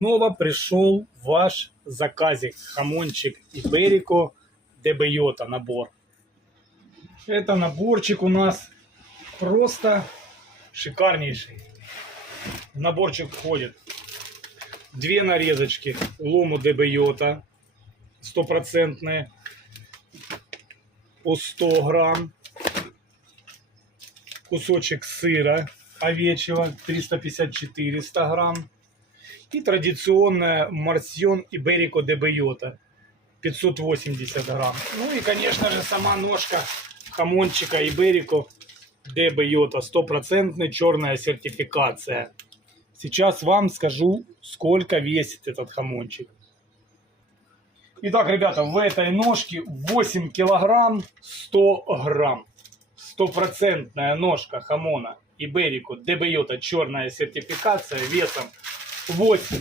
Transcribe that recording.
Снова пришел ваш заказик. Хамончик Иберико Дебейота набор. Это наборчик у нас просто шикарнейший. В наборчик входит две нарезочки лому Дебейота стопроцентные по 100 грамм. Кусочек сыра овечьего 350-400 грамм. И традиционная Марсьон Иберико де Бейота 580 грамм. Ну и, конечно же, сама ножка хамончика Иберико де Бейота. Стопроцентная черная сертификация. Сейчас вам скажу, сколько весит этот хамончик. Итак, ребята, в этой ножке 8 килограмм 100 грамм. Стопроцентная ножка хамона Иберико де Бейота черная сертификация весом 8